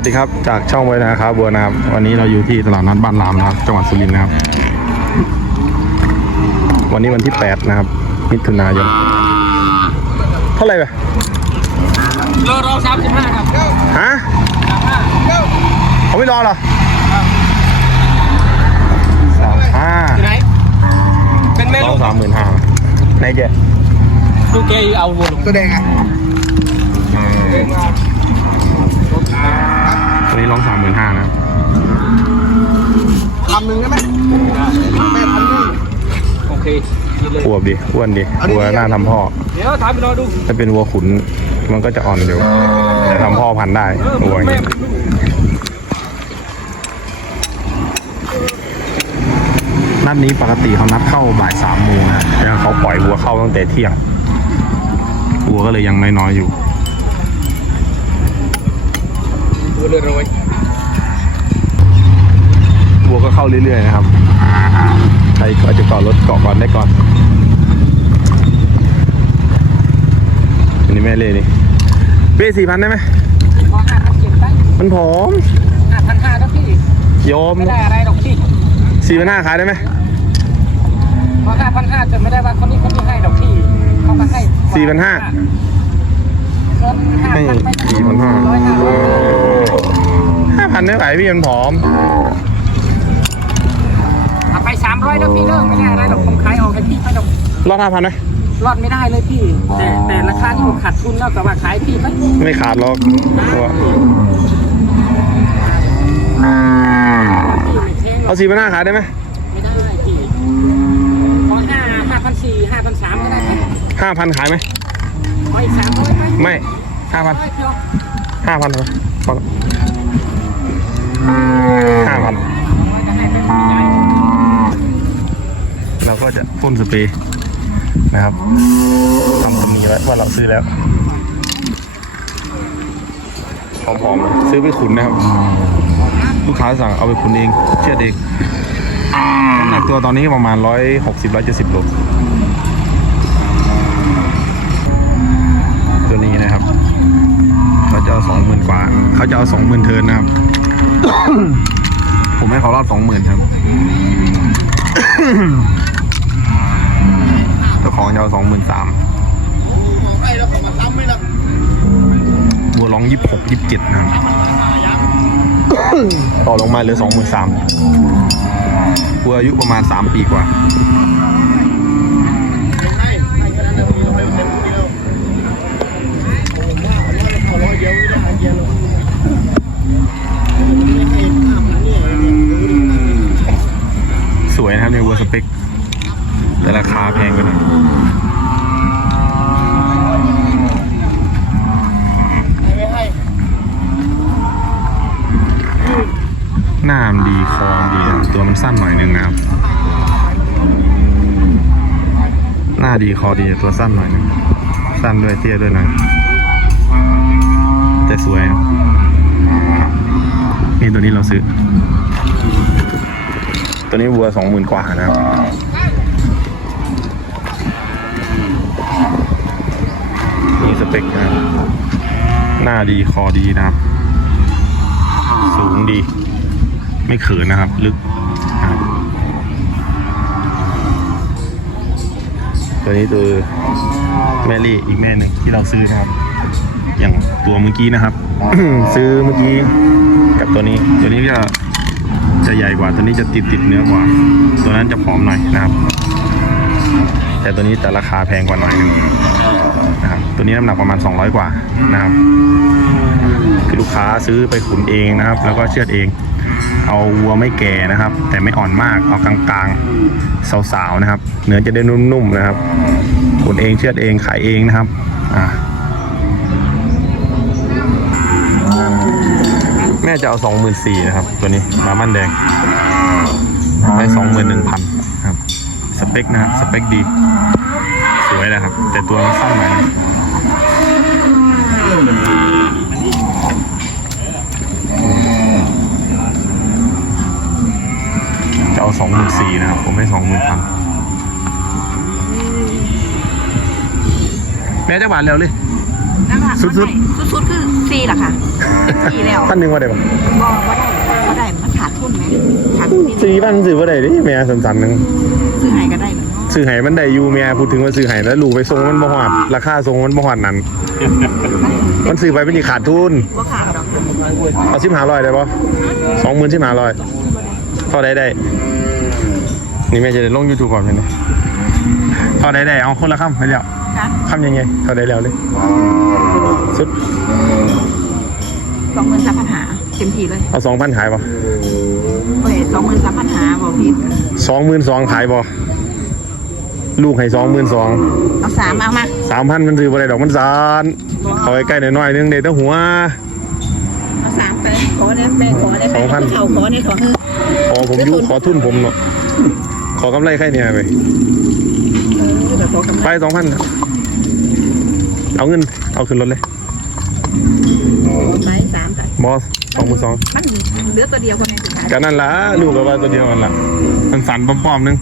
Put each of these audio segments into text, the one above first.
วัสดีครับจากช่องไว้นะครับบัวนะครับ วันนี้เราอยู่ที่ตลาดนัดบ้านรามนะครับ จังหวัดสุรินทร์นะครับ วันนี้วันที่ 8 นะครับ มิถุนายน เท่าไหร่ไปโลรอสามสิบห้าครับฮะเขาไม่รอเหรอสามห้าอยู่ไหนเป็นแม่สอลูงกสามหมื่นห้าในเจ๊ลูกเกย์เอาวัวลงตัวแดงอะตัว นี้ร้องสามหมื่นห้านะครับคำหนึ่งได้ไหมแม่พันหนึ่งโอเคกินเลย อวบดิอ้วนดิวัวหน้าทำพ่อ เดี๋ยวถามไปรอดูถ้าเป็นวัวขุนมันก็จะอ่อนอยู่แต่ทำพ่อพันธุ์ได้เออวัวอย่างแม่นี้นัดนี้ปกติเขานัดเข้าบ่ายสามโมงนะแต่เขาปล่อยวัวเข้าตั้งแต่เที่ยงวัวก็เลยยังน้อยๆอยู่ วัว เรือโรยวัวก็เข้าเรื่อยๆนะครับ ใครก็จะเกาะรถเกาะก่อนได้ก่อน อันนี้แม่เล่นี่เบ้สี่พันได้ไหมพอห้าพันเจ็ดไปมันผอมห้าพันห้าแล้วพี่โยมไม่ได้อะไรหรอกพี่สี่พันห้าขายได้ไหมพอห้าพันห้าจนไม่ได้ว่าคนนี้คนนี้ให้ดอกพี่เขาก็ให้สี่พันห้าเงินห้าให้พันไปสี่พันห้า ร้อยห้าร้อย ห้าพัน ได้ไหมพี่มันผอมเอาไปสามร้อยแล้วพี่เลิกไม่ได้อะไรหรอกผมขายออกให้พี่ไม่ต้องรอดห้าพันไหมรอดไม่ได้เลยพี่ แต่แต่ราคาที่ผมขาดทุนแล้วกับว่าขายพี่ไหมไม่ขาดหรอกวัวเอาสี่พันห้าขายได้ไหมไม่ได้พี่พอห้าห้าพันสี่ห้าพันสามก็ได้พี่ห้าพันขายไหมขออีกสามร้อยไหมไม่ห้าพันร้อยเดียวห้าพันพอพอ ห้าพัน เราก็จะพ่นสเปรย์นะครับทำตำหนิไว้ว่าเราซื้อแล้วหอมๆซื้อไปขุนนะครับ ลูกค้าสั่งเอาไปขุนเอง เชื่อดเองน้ำหนักตัวตอนนี้ประมาณร้อยหกสิบร้อยเจ็ดสิบโลตัวนี้นะครับ เขาจะเอาสองหมื่นกว่า เขาจะเอาสองหมื่นเทินนะครับ ผมให้เขารอดสองหมื่นครับเจ้าของจะเอาสองหมื่นสามมัวร้องยี่สิบหกยี่สิบเจ็ดนะครับต่อลงมาเหลือสองหมื่นสามบัวอายุประมาณสามปีกว่าให้ให้แค่นั้นเยเราเต็มเดียวขอร้ สเปคแต่ราคาแพงไปหน่อยหน้ามันดีคอมดีตัวมันสั้นหน่อยนึงนะครับ หน้าดีคอดีแต่ตัวสั้นหน่อยนึงสั้นด้วยเตี้ยด้วยหน่อยแต่สวยครับนี่ตัวนี้เราซื้อ ตัวนี้วัวสองหมื่นกว่านะครับนี่สเปคนะครับหน้าดีคอดีนะครับ สูงดี ไม่เขินนะครับ ลึกตัวนี้ตัวแมรี่อีกแม่หนึ่งที่เราซื้อนะครับ อย่างตัวเมื่อกี้นะครับ ซื้อเมื่อกี้กับตัวนี้ ตัวนี้จะ จะใหญ่กว่า ตัวนี้จะติดติดเนื้อกว่า ตัวนั้นจะผอมหน่อยนะครับ แต่ตัวนี้จะราคาแพงกว่าหน่อยนึงนะครับ ตัวนี้น้ำหนักประมาณ 200 กว่านะครับ คือลูกค้าซื้อไปขุนเองนะครับ แล้วก็เชือดเอง เอาวัวไม่แก่นะครับ แต่ไม่อ่อนมาก เอากลางๆ สาวๆนะครับ เนื้อจะได้นุ่มๆนะครับ ขุนเองเชือดเองขายเองนะครับ อ่า ม่จะเอาสองหมื่นสี่นะครับ ตัวนี้มามันแดงได้สองหมื่นหนึ่งพันครับ สเปคนะครับสเปคดี สวยนะครับ แต่ตัวมันสั้นหน่อยนจะเอาสองหมื่นสี่นะครับ ผมให้สองหมื่นพันแม่จะบาทเร็วเลย สุดสุดสุดๆคือสี่ล่ะค่ะสี่แล้วพันหนึ่งว่าได้ปะบ่บ่ได้บ่ได้มันขาดทุนไหมขาดทุนนิดสี่พันซื้อว่าได้ดิแม่สันๆหนึงซื้อให้ก็ได้เหมือนกันซื้อไห้มันได้อยู่แม่พูดถึงว่าซื้อไห้แล้วลูกไปส่งมันบ่ฮอดราคาส่งมันบ่ฮอดนั้น มันซื้อไปเป็นอีกขาดทุนบ่ขาดดอกเอาสิบห้าร้อยได้ปะสองหมื่นสิบห้าร้อยเท่าได้ได้ นี่แม่จะได้ลงยูทูบก่อนเลยนะเท่าได้ได้เอาคนละคำไปแล้ว ค่ะคำยังไงเท่าได้แล้วเลยสุดสองหมื่นสามพันหาเต็มที่เลยเอาสองพันขายปะโอ้ยสองหมื่นสามพันหาบ่ผิดสองหมื่นสองขายปะลูกให้สองหมื่นสองเอาสามเอามาสามพันมันซื้อบ่ได้ดอกมันซานเขาใกล้ๆหน่อยๆนึงเด็ดตั้งหัวเอาสามไปขอได้แม่ขอได้สองพันเขาขอได้ขอคือขอผมอยุขอทุนผมเนาะขอกำไรแค่เนี้ยไปแบบขอกำ ไรไปสองพันเอาเงิน เอาขึ้นรถเลยไปสามกันบอสสองหมื่นสองมันเหลือตัวเดียวคนในสุดท้ายกันนั่นละลูกกับว่าตัวเดียวกันละมันสั่นปอมๆนึง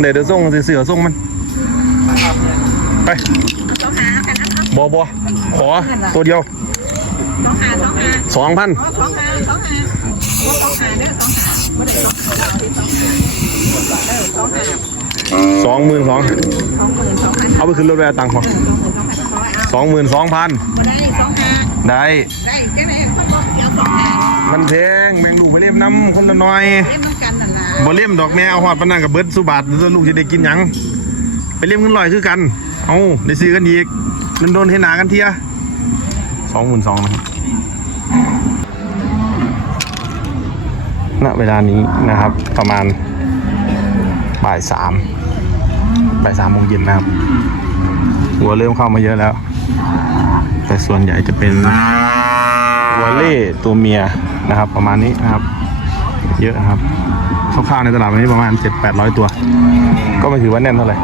เดี๋ยวเดี๋ยวส่งเสือส่งมัน ไปสองหากันนะบอบอขอตัวเดียวสองหาสองหาสองพันสองหาสองหาสองหาเด้อสองหาไม่ได้สองหาสองหาเออสองหาสองหมื่น สองสองหมื่นสองพันเอาไปขึ้นรถไปเอาตังค์พอสองหมื่นสองพันร้อยเอาสองหมื่นสองพันได้สองหาได้ได้แค่ไหนเขาบอกเดี๋ยวสองหามันแพงแมงลูกไปเล่มน้ำคนละหน่อยเล่มต้องกันนั่นล่ะบ่เล่มดอกแม่เอาหอดปานนันกับเบิร์ดสุบาทแล้วลูกจะได้กินหยังไปเล่มเงินลอยคือกันเอาได้ซื้อกันอีกนันโดนเทหนากันเทียสองหมื่นสองนะครับณเวลานี้นะครับประมาณ บ่ายสามบ่ายสามโมงเย็นนะครับหัวเริ่มเข้ามาเยอะแล้ว แต่ส่วนใหญ่จะเป็นหัวเล่ตัวเมียนะครับ ประมาณนี้นะครับ เยอะครับคร่าวๆในตลาดวันนี้ประมาณ 7 8 0 0 ตัว ก็ไม่ถือว่าแน่นเท่าไหร่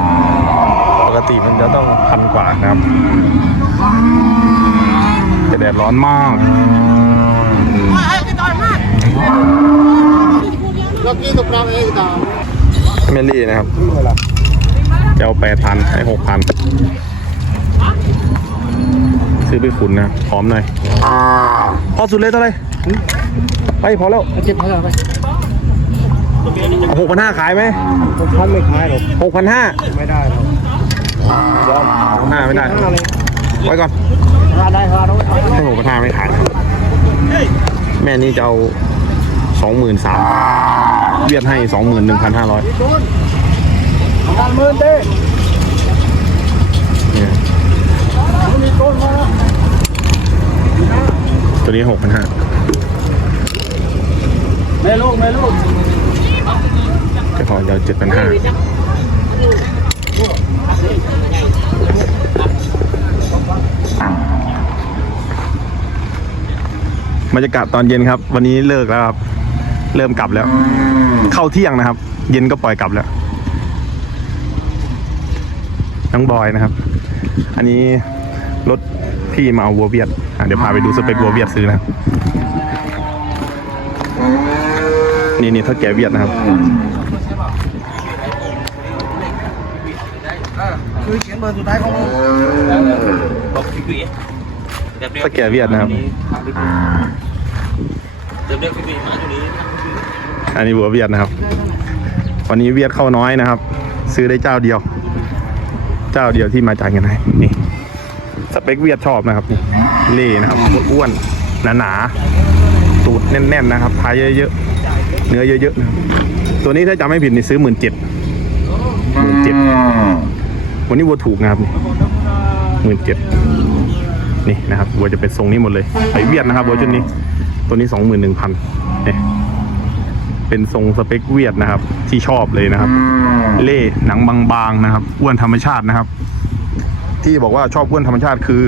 ปกติมันจะต้องพันกว่านะครับแต่แดดร้อนมาก Lagi tu perang eh kita. เมลี่นะครับจะเอาแปดพันให้หกพันซื้อไปขุนนะพร้อมหน่อยพอสุดเลยเท่าไหร่หึไปพอแล้วเจ็บเขาเลยไปหกพันห้าขายไหมผมพันไม่ขายหรอกหกพันห้าไม่ได้หรอกยอมห้าไม่ได้ห้าเลยไว้ก่อนห้าได้ห้าร้อยให้หกพันห้าไม่ขายแม่นี่จะเอาสองหมื่นสาม เวียดให้สองหมื่นหนึ่งพันห้าร้อยห้าหมื่นเด้มีต้นมาแล้วตัวนี้หกพันห้าแม่ลูกแม่ลูกจะพอจะเจ็ดพันห้าบรรยากาศตอนเย็นครับ วันนี้เลิกแล้วครับ เริ่มกลับแล้ว เข้าเที่ยงนะครับ เย็นก็ปล่อยกลับแล้วน้องบอยนะครับ อันนี้รถพี่มาเอาวัวเวียดอะเดี๋ยวพาไปดูสเปควัวเวียดซื้อนะครับนี่นี่เท่าแก่เวียดนะครับคือเขียนเบอร์สุดท้ายของมึงสแกเวียดนะครับอัน อันนี้บัวเวียดนะครับ วันนี้เวียดเข้าน้อยนะครับ ซื้อได้เจ้าเดียว เจ้าเดียวที่มาจากยังไงนี่สเปคเวียดชอบนะครับนี่เล่นะครับอ้วนหนาๆตูดแน่นๆนะครับพายเยอะๆเนื้อเยอะๆนะตัวนี้ถ้าจำไม่ผิดนี่ซื้อหมื่นเจ็ดหมื่นเจ็ดวันนี้วัวถูกนะครับนี่หมื่นเจ็ดนี่นะครับวัวจะเป็นทรงนี้หมดเลยไปเวียดนะครับวัวชุดนี้ ตัวนี้สองหมื่นหนึ่งพันเนี่ย เป็นทรงสเปคเวียดนะครับ ที่ชอบเลยนะครับ เล่หนังบางๆนะครับอ้วนธรรมชาตินะครับ ที่บอกว่าชอบอ้วนธรรมชาติคือ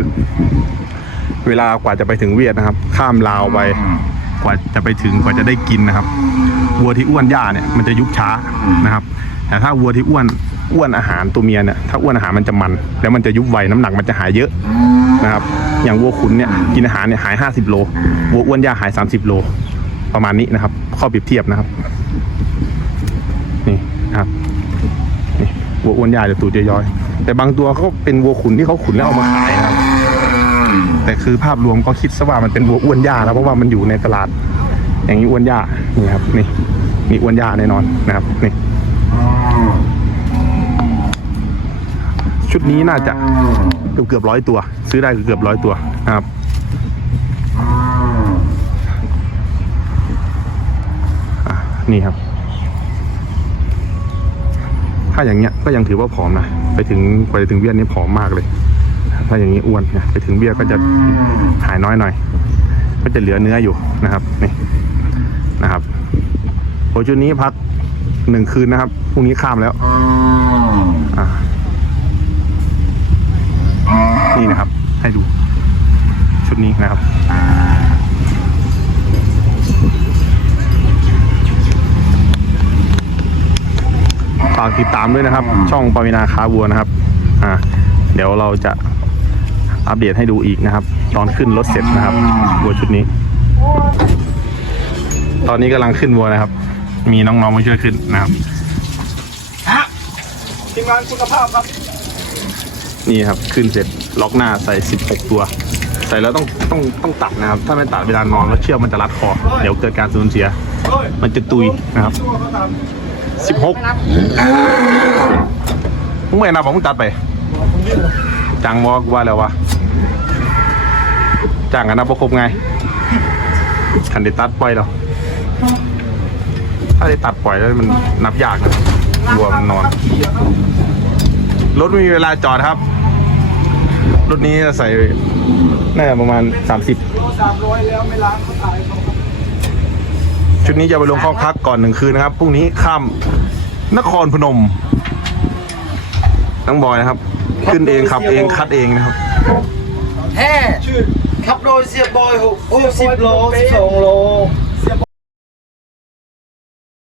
เวลากว่าจะไปถึงเวียดนะครับ ข้ามลาวไปกว่าจะไปถึงกว่าจะได้กินนะครับวัวที่อ้วนหญ้าเนี่ยมันจะยุบช้านะครับ แต่ถ้าวัวที่อ้วนอ้วนอาหารตัวเมียเนี่ยถ้าอ้วนอาหารมันจะมัน แล้วมันจะยุบไวน้ำหนักมันจะหายเยอะนะครับ อย่างวัวขุนเนี่ยกินอาหารเนี่ยหาย 50 โลวัวอ้วนหญ้าหาย 30 โล ประมาณนี้นะครับ ข้อเปรียบเทียบนะครับ นี่นะครับนี่วัวอ้วนใหญ้าจะตูดย้อยๆแต่บางตัวเขาเป็นวัวขุนที่เขาขุนแล้วเอามาขายนะครับ แต่คือภาพรวมก็คิดซะว่ามันเป็นวัวอ้วนหญ้าแล้วเพราะว่ามันอยู่ในตลาด อย่างนี้อ้วนหญ้านี่ครับ นี่มีอ้วนหญ้าแน่นอนนะครับนี่ชุดนี้น่าจะเกือบเกือบร้อยตัว ซื้อได้เกือบร้อยตัวนะครับ อะ นี่ครับ ถ้าอย่างเงี้ยก็ยังถือว่าผอมนะไปถึงไปถึงเบี้ยนี้ผอมมากเลย ถ้าอย่างนี้อ้วนนะไปถึงเบี้ยก็จะหายน้อยหน่อย ก็จะเหลือเนื้ออยู่นะครับนี่นะครับโอ้ชุดนี้พักหนึ่งคืนนะครับพรุ่งนี้ข้ามแล้วนี่นะครับ ให้ดู ชุดนี้นะครับ ฝากติดตามด้วยนะครับ ช่องปาวินาคาวัวนะครับอ่าเดี๋ยวเราจะอัปเดตให้ดูอีกนะครับ ตอนขึ้นรถเสร็จนะครับวัวชุดนี้ ตอนนี้กำลังขึ้นวัวนะครับ มีน้องๆมาช่วยขึ้นนะครับทีมงานคุณภาพครับ นี่ครับขึ้นเสร็จล็อกหน้าใส่ 16 ตัวใส่แล้วต้องต้องต้องตัดนะครับ ถ้าไม่ตัดเวลานอนแล้วเชือกมันจะรัดคอ เดี๋ยวเกิดการสูญเสีย มันจะตุยนะครับ 16มึงไม่นับผมงตัดไป จังบอกว่าแล้ววะจ้างกันนับประครบไงคันได้ตัดปล่อยแล้ว ถ้าได้ตัดปล่อยแล้วมันนับยากนะวัวมันนอน รถไม่มีเวลาจอดครับ รถนี้จะใส่น่าจะประมาณ30สามร้อยแล้วไม่ล้างเขาตาย ชุดนี้จะไปลงข้อพักก่อนหนึ่งคืนนะครับพรุ่งนี้ข้ามนครพนมน้องบอยนะครับ ขึ้นเองขับเองคัดเองนะครับแท้ขับโดยเสียบอยหกโอ้สิบโลสองโล